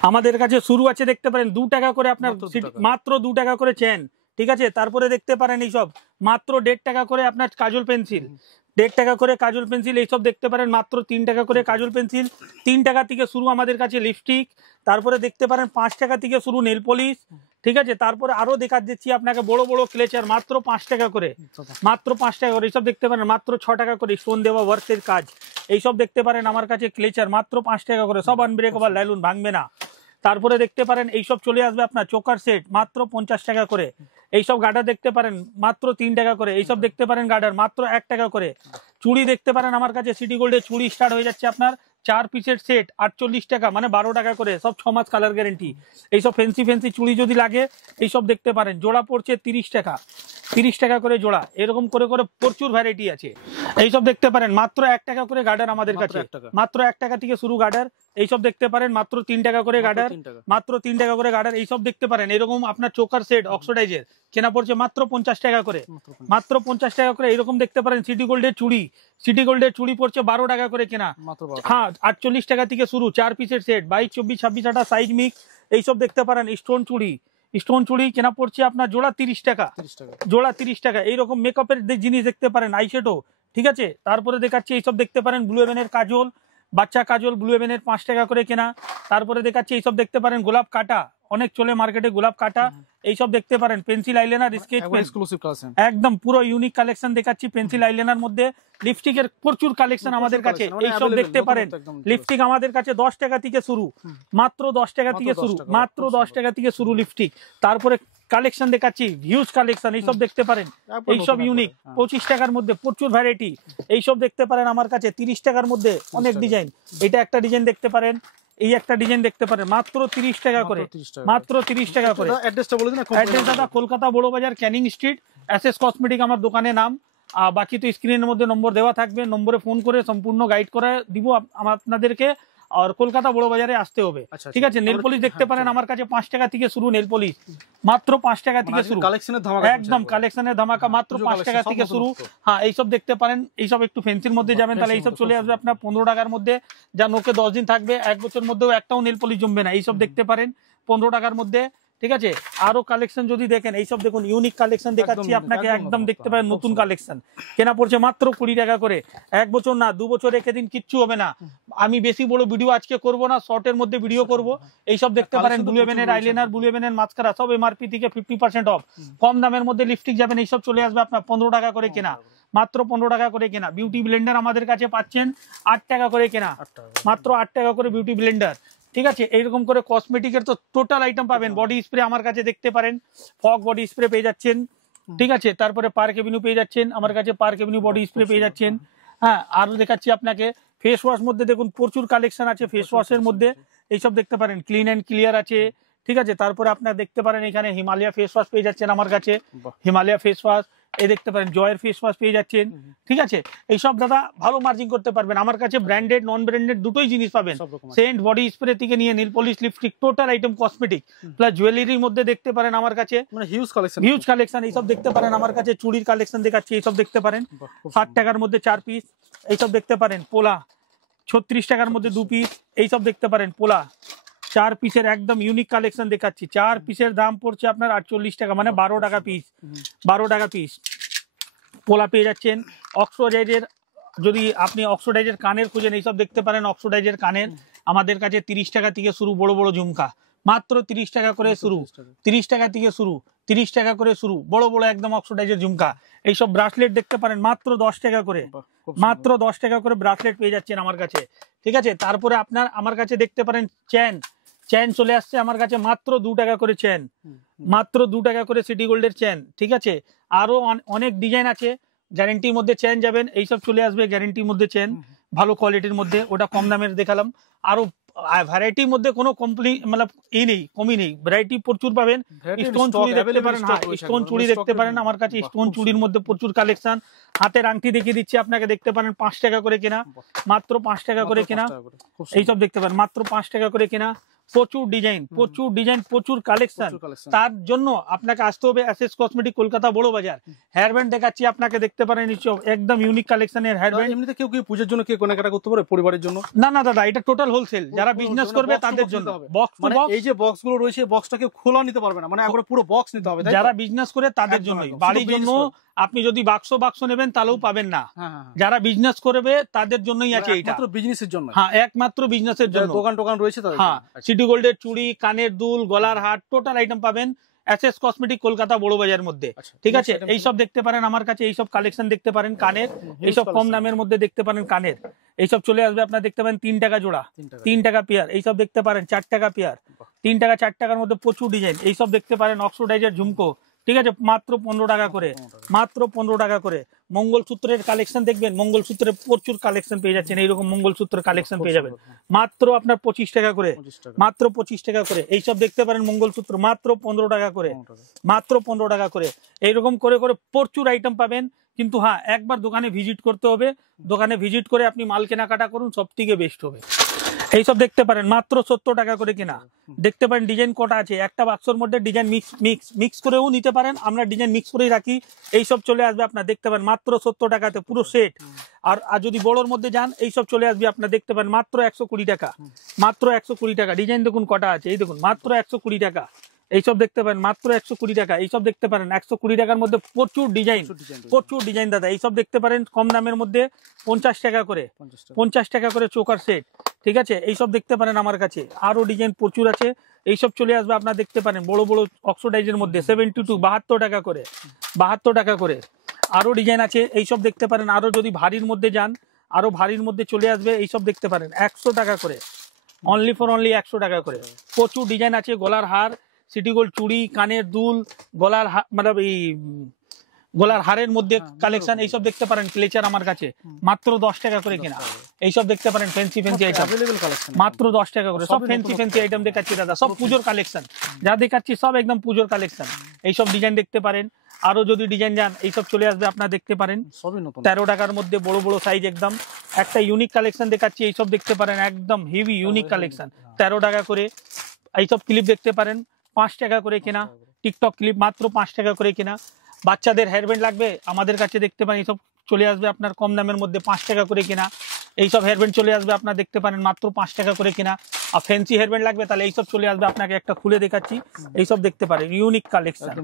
আমাদের কাছে শুরু আছে দেখতে পারেন 2 টাকা করে আপনার মাত্র 2 টাকা করে চেন, ঠিক আছে। তারপরে দেখতে পারেন এইসব মাত্র 1.5 টাকা করে আপনার কাজল পেন্সিল, 1.5 টাকা করে কাজল পেন্সিল এইসব দেখতে পারেন মাত্র 3 টাকা করে কাজল পেন্সিল, 3 টাকা থেকে শুরু আমাদের কাছে লিপস্টিক। তারপরে দেখতে পারেন 5 টাকা থেকে শুরু নেল পলিশ, ঠিক আছে। তারপরে আরো দেখা দিচ্ছি আপনাকে বড় বড় ক্লেচার মাত্র 5 টাকা করে, মাত্র 5 টাকা করে এইসব দেখতে পারেন, মাত্র 6 টাকা করে স্টোন দেওয়া ওয়ার্কের কাজ এইসব দেখতে পারেন আমার কাছে ক্লেচার মাত্র 5 টাকা করে, সব আনব্রেকেবল লাইলুন, ভাঙবে না। তারপরে দেখতে পারেন এইসব চলে আসবে আপনার চোকার সেট মাত্র 50 টাকা করে, এইসব গার্ডার দেখতে পারেন মাত্র 3 টাকা করে, এইসব দেখতে পারেন গার্ডার মাত্র 1 টাকা করে। চুড়ি দেখতে পারেন আমার কাছে সিটি গোল্ডের চুড়ি স্টার্ট হয়ে যাচ্ছে আপনার 4 পিসের সেট 48 টাকা, মানে 12 টাকা করে, সব 6 মাস কালার গ্যারেন্টি। এইসব ফ্যান্সি চুড়ি যদি লাগে এইসব দেখতে পারেন, জোড়া পড়ছে 30 টাকা, 30 টাকা করে জোড়া, এরকম করে করে প্রচুর ভ্যারাইটি আছে। এইসব দেখতে পারেন মাত্র 1 টাকা করে গার্ডার আমাদের কাছে, মাত্র 1 টাকা থেকে শুরু গার্ডার। এইসব দেখতে পারেন মাত্র 3 টাকা করে গার্ডার, মাত্র 3 টাকা করে গার্ডার। এইসব দেখতে পারেন এরকম আপনার চোকার সেট অক্সিডাইজের কেনা পড়ছে মাত্র 50 টাকা করে, মাত্র 50 টাকা করে। এরকম দেখতে পারেন সিটি গোল্ডের চুড়ি, সিটি গোল্ডের চুড়ি পড়ছে 12 টাকা করে কেনা, হ্যাঁ 48 টাকা থেকে শুরু, 4 পিসের সেট 22, 24, 26, 28 সাইজ মিক্স। এইসব দেখতে পারেন স্টোন চুড়ি, স্টোন চুড়ি কেনা পড়ছে আপনার জোড়া 30 টাকা, জোড়া 30 টাকা। এইরকম মেকআপের জিনিস দেখতে পারেন, আইশ্যাডো, ঠিক আছে। তারপরে দেখাচ্ছি এইসব দেখতে পারেন ব্লু হেভেনের কাজল, বাচ্চা কাজল ব্লু হেভেনের 5 টাকা করে কেনা। তারপরে দেখাচ্ছি এইসব দেখতে পারেন গোলাপ কাটা, অনেক চলে মার্কেটে গোলাপ কাটা, এইসব দেখতে পারেন পেন্সিল আইলাইনার, স্কেচ পেন, একদম পুরো ইউনিক কালেকশন দেখাচ্ছি। পেন্সিল আইলাইনার মধ্যে লিপস্টিকের প্রচুর কালেকশন আমাদের কাছে, এইসব দেখতে পারেন। লিপস্টিক আমাদের কাছে 10 টাকা থেকে শুরু, মাত্র 10 টাকা থেকে শুরু, মাত্র 10 টাকা থেকে শুরু লিপস্টিক। তারপরে কালেকশন দেখাচ্ছি হিউজ কালেকশন, এইসব দেখতে পারেন, এইসব ইউনিক 25 টাকার মধ্যে প্রচুর ভ্যারাইটি। এইসব দেখতে পারেন আমার কাছে 30 টাকার মধ্যে অনেক ডিজাইন। এটা একটা ডিজাইন দেখতে পারেন, এই একটা ডিজাইন দেখতে পারেন মাত্র 30 টাকা করে, মাত্র 30 টাকা করে। অ্যাড্রেসটা বলে দিন। অ্যাড্রেস দাদা কলকাতা বড় বাজার, ক্যানিং স্ট্রিট, এসএস কসমেটিক আমার দোকানের নাম। বাকি তো স্ক্রিনের মধ্যে নম্বর দেওয়া থাকবে, নম্বরে ফোন করে সম্পূর্ণ গাইড করে দিব আপনাদেরকে। আর কলকাতা বড় বাজারে আসতে হবে, ঠিক আছে। নেল পলিশ দেখতে পারেন আমার কাছে 5 টাকা থেকে শুরু, নেল পলিশ মাত্র 5 টাকা থেকে শুরু, একদম কালেকশনের ধামাকা, মাত্র 5 টাকা থেকে শুরু। হ্যাঁ এইসব দেখতে পারেন, এইসব একটু ফ্যান্সির মধ্যে যাবেন তাহলে এইসব চলে আসবে আপনার 15 টাকার মধ্যে, যা নোকে 10 দিন থাকবে, 1 বছর মধ্যেও একটাও নেল পলিশ জমবে না। এইসব দেখতে পারেন 15 টাকার মধ্যে, ঠিক আছে। আরো কালেকশন যদি দেখেন, এইসব দেখুন ইউনিক কালেকশন দেখাচ্ছি আপনাকে, একদম দেখতে পারেন নতুন কালেকশন কেনা পড়ছে মাত্র 20 টাকা করে। 1 বছর না 2 বছর রেখে দিন, কিচ্ছু হবে না। আমি বেশি বড় ভিডিও আজকে করব না, শর্টের মধ্যে ভিডিও করব। এইসব দেখতে পারেন ব্লু হেভেনের আইলাইনার, ব্লু হেভেনের মাস্কারা, সব এমআরপি থেকে 50% অফ, কম দামের মধ্যে লিপস্টিক যাবেন, এইসব চলে আসবে আপনার 15 টাকা করে কেনা, মাত্র 15 টাকা করে কেনা। বিউটি ব্লেন্ডার আমাদের কাছে পাচ্ছেন 8 টাকা করে কেনা, মাত্র 8 টাকা করে বিউটি ব্লেন্ডার, ঠিক আছে। এইরকম করে কসমেটিকের তো টোটাল আইটেম পাবেন। বডি স্প্রে আমার কাছে দেখতে পারেন, ফগ বডি স্প্রে পেয়ে যাচ্ছেন, ঠিক আছে। তারপরে পার্ক এভিনিউ পেয়ে যাচ্ছেন আমার কাছে, পার্ক এভিনিউ বডি স্প্রে পেয়ে যাচ্ছেন। হ্যাঁ আরো দেখাচ্ছি আপনাকে ফেস ওয়াশ মধ্যে, দেখুন প্রচুর কালেকশন আছে ফেস ওয়াশের মধ্যে, এইসব দেখতে পারেন ক্লিন অ্যান্ড ক্লিয়ার আছে, ঠিক আছে। তারপরে আপনারা দেখতে পারেন এখানে হিমালয়া ফেস ওয়াশ পেয়ে যাচ্ছেন আমার কাছে, হিমালয়া ফেস ওয়াশ, এই দেখতে পারেন জয়ের ফেস ওয়াশ পেয়ে যাচ্ছেন, ঠিক আছে। এইসব দাদা ভালো মার্জিন করতে পারবেন আমার কাছে, ব্র্যান্ডেড নন ব্র্যান্ডেড দুটোই জিনিস পাবেন। সেন্ট বডি স্প্রে থেকে নিয়ে nail polish lipstick total item cosmetic plus জুয়েলারির মধ্যে দেখতে পারেন আমার কাছে, মানে হিউজ কালেকশন। এইসব দেখতে পারেন আমার কাছে, চুড়ির কালেকশন দেখাচ্ছি, এইসব দেখতে পারেন 60 টাকার মধ্যে 4 পিস, এইসব দেখতে পারেন পোলা 36 টাকার মধ্যে 2 পিস, এইসব দেখতে পারেন পোলা 4 পিসের একদম ইউনিক কালেকশন দেখাচ্ছি। 4 পিসের দাম পড়ছে আপনার 48 টাকা, মানে 12 টাকা পিস, 12 টাকা পিস পোলা পেয়ে যাচ্ছেন। অক্সিডাইজের, যদি আপনি অক্সিডাইজের কানের খুঁজেন, এইসব দেখতে পারেন অক্সিডাইজের কানের আমাদের কাছে 30 টাকা থেকে শুরু, বড় বড় ঝুমকা মাত্র 30 টাকা করে শুরু, 30 টাকা থেকে শুরু, 30 টাকা করে শুরু, বড় বড় একদম অক্সিডাইজের ঝুমকা। এইসব ব্রাসলেট দেখতে পারেন মাত্র 10 টাকা করে, মাত্র 10 টাকা করে ব্রাসলেট পেয়ে যাচ্ছেন আমার কাছে, ঠিক আছে। তারপরে আপনার আমার কাছে দেখতে পারেন চেন, চেন চলে আসছে আমার কাছে মাত্র 2 টাকা করে চেন, মাত্র 2 টাকা করে সিটি গোল্ডের চেন, ঠিক আছে। আরো অনেক ডিজাইন আছে, গ্যারেন্টির মধ্যে চেন যাবেন, এইসব চলে আসবে গ্যারেন্টির মধ্যে চেন, ভালো কোয়ালিটির মধ্যে, ওটা কম দামের দেখালাম। আরো ভ্যারাইটির মধ্যে কোনো মানে নেই, কমই নেই, ভ্যারাইটি প্রচুর পাবেন। স্টোন চুড়ি দেখতে পারেন, হ্যাঁ স্টোন চুড়ি দেখতে পারেন আমার কাছে, স্টোন চুড়ির মধ্যে প্রচুর কালেকশন। হাতের আংটি দেখিয়ে দিচ্ছি আপনাকে, দেখতে পারেন 5 টাকা করে কেনা, মাত্র 5 টাকা করে কেনা, এইসব দেখতে পারেন মাত্র 5 টাকা করে কেনা। প্রচুর ডিজাইন, প্রচুর কালেকশন। তার জন্য আপনাকে আসতে হবে এসএস কসমেটিক, কলকাতা বড় বাজার। হেয়ার ব্যান্ড দেখাচ্ছি আপনাকে, দেখতে পারেন একদম ইউনিক কালেকশনের হেয়ার ব্যান্ড। এমনিতে কেউ পুজোর জন্য কেউ কেনাকাটা করতে পারে পরিবারের জন্য? না না দাদা, এটা টোটাল হোলসেল, যারা বিজনেস করবে তাদের জন্য। বক্স মানে এই যে বক্স গুলো রয়েছে, বক্সটা কেউ খোলা নিতে পারবে না, মানে একবারে পুরো বক্স নিতে হবে। যারা বিজনেস করে তাদের জন্যই। বাড়ির জন্য আপনি যদি বাক্স নেবেন তাহলেও পাবেন না। যারা বিজনেস করবে তাদের জন্যই আছে এটা, মাত্র বিজনেসের জন্য। হ্যাঁ, একমাত্র বিজনেসের জন্য। দোকান রয়েছে তাদের। হ্যাঁ, সিটি গোল্ডের চুড়ি, কানের দুল, গলার হার, টোটাল আইটেম পাবেন এসএস কসমেটিক কলকাতা বড় বাজার মধ্যে। ঠিক আছে, এইসব দেখতে পারেন আমার কাছে, এইসব কালেকশন দেখতে পারেন কানের, এইসব কম দামের মধ্যে দেখতে পারেন কানের। এইসব চলে আসবে আপনার, দেখতে পারেন 3 টাকা জোড়া, 3 টাকা পেয়ার। এইসব দেখতে পারেন 4 টাকা পেয়ার, 3 টাকা 4 টাকার মধ্যে প্রচুর ডিজাইন। এইসব দেখতে পারেন অক্সিডাইজার ঝুমকো, ঠিক আছে, মাত্র 15 টাকা করে, মাত্র 15 টাকা করে। মঙ্গলসূত্রের কালেকশন দেখবেন, মঙ্গলসূত্রে প্রচুর কালেকশন পেয়ে যাচ্ছেন, এইরকম মঙ্গলসূত্রের কালেকশন পেয়ে যাবেন মাত্র আপনার 25 টাকা করে, মাত্র 25 টাকা করে। এইসব দেখতে পারেন মঙ্গলসূত্র মাত্র 15 টাকা করে, মাত্র 15 টাকা করে। এইরকম করে করে প্রচুর আইটেম পাবেন। কিন্তু হ্যাঁ, একবার দোকানে ভিজিট করতে হবে, দোকানে ভিজিট করে আপনি মাল কেনাকাটা করুন, সব থেকে বেস্ট হবে। এইসব দেখতে পারেন মাত্র 70 টাকা করে কেনা। দেখতে পারেন ডিজাইন কটা আছে, একটা বাক্সের মধ্যে ডিজাইন মিক্স করেও নিতে পারেন, আমরা ডিজাইন মিক্স করেই রাখি। এইসব চলে আসবে আপনার, দেখতে পারেন মাত্র 70 টাকাতে পুরো সেট। আর যদি বড়োর মধ্যে যান, এইসব চলে আসবে আপনার, দেখতে পারেন মাত্র 120 টাকা, মাত্র 120 টাকা। ডিজাইন দেখুন কটা আছে, এই দেখুন মাত্র 120 টাকা। এইসব দেখতে পারেন মাত্র 120 টাকা। এইসব দেখতে পারেন 120 টাকার মধ্যে প্রচুর ডিজাইন দাদা। এইসব দেখতে পারেন কম দামের মধ্যে 50 টাকা করে, 50 টাকা করে চোকার সেট। ঠিক আছে, এইসব দেখতে পারেন আমার কাছে, আরো ডিজাইন প্রচুর আছে। এইসব চলে আসবে আপনার, দেখতে পারেন বড় বড় অক্সিডাইজের মধ্যে 72 72 টাকা করে, 72 টাকা করে। আরো ডিজাইন আছে, এইসব দেখতে পারেন। আরো যদি ভারীর মধ্যে যান, আরো ভারীর মধ্যে চলে আসবে। এইসব দেখতে পারেন 100 টাকা করে, অনলি 100 টাকা করে। প্রচুর ডিজাইন আছে, গলার হার, সিটি গোল্ড চুড়ি, কানের দুল, গলার মানে এই গলার হারের মধ্যে কালেকশন। এইসব দেখতে পারেন ক্লেচার আমার কাছে মাত্র 10 টাকা করে কেনা। এইসব দেখতে পারেন ফ্যান্সি আইটেম মাত্র 10 টাকা করে। সব ফ্যান্সি আইটেম দেখাচ্ছি দাদা, সব পুজোর কালেকশন যা দেখাচ্ছি, সব একদম পুজোর কালেকশন। এইসব ডিজাইন দেখতে পারেন। আরো যদি ডিজাইন যান, এইসব চলে আসবে আপনার, দেখতে পারেন 13 টাকার মধ্যে বড় বড় সাইজ একদম। একটা ইউনিক কালেকশন দেখাচ্ছি, এইসব দেখতে পারেন একদম হেভি ইউনিক কালেকশন, 13 টাকা করে। এইসব ক্লিপ দেখতে পারেন 5 টাকা করে কেনা, টিকটক ক্লিপ মাত্র 5 টাকা করে কেনা। বাচ্চাদের হেয়ার ব্যান্ড লাগবে আমাদের কাছে, দেখতে পারেন এইসব চলে আসবে আপনার কম দামের মধ্যে 5 টাকা করে কেনা। এইসব হেয়ার ব্যান্ড চলে আসবে আপনার, দেখতে পারেন মাত্র 5 টাকা করে কেনা। আর ফ্যান্সি হেয়ার ব্যান্ড লাগবে তাহলে এইসব চলে আসবে, আপনাকে একটা খুলে দেখাচ্ছি। এইসব দেখতে পারেন ইউনিক কালেকশন,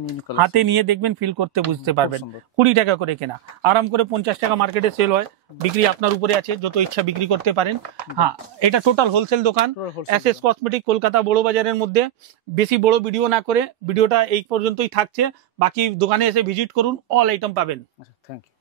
হাতে নিয়ে দেখবেন, ফিল করতে বুঝতে পারবেন। 20 টাকা করে কেনা, আরাম করে 50 টাকা মার্কেটে সেল হয়। বিক্রি আপনার উপরে আছে, যত ইচ্ছা বিক্রি করতে পারেন। হ্যাঁ, এটা টোটাল হোলসেল দোকান এসএস কসমেটিক কলকাতা বড় বাজারের মধ্যে। বেশি বড় ভিডিও না করে, ভিডিওটা এই পর্যন্তই থাকছে। বাকি দোকানে এসে ভিজিট করুন, অল আইটেম পাবেন। Thank you.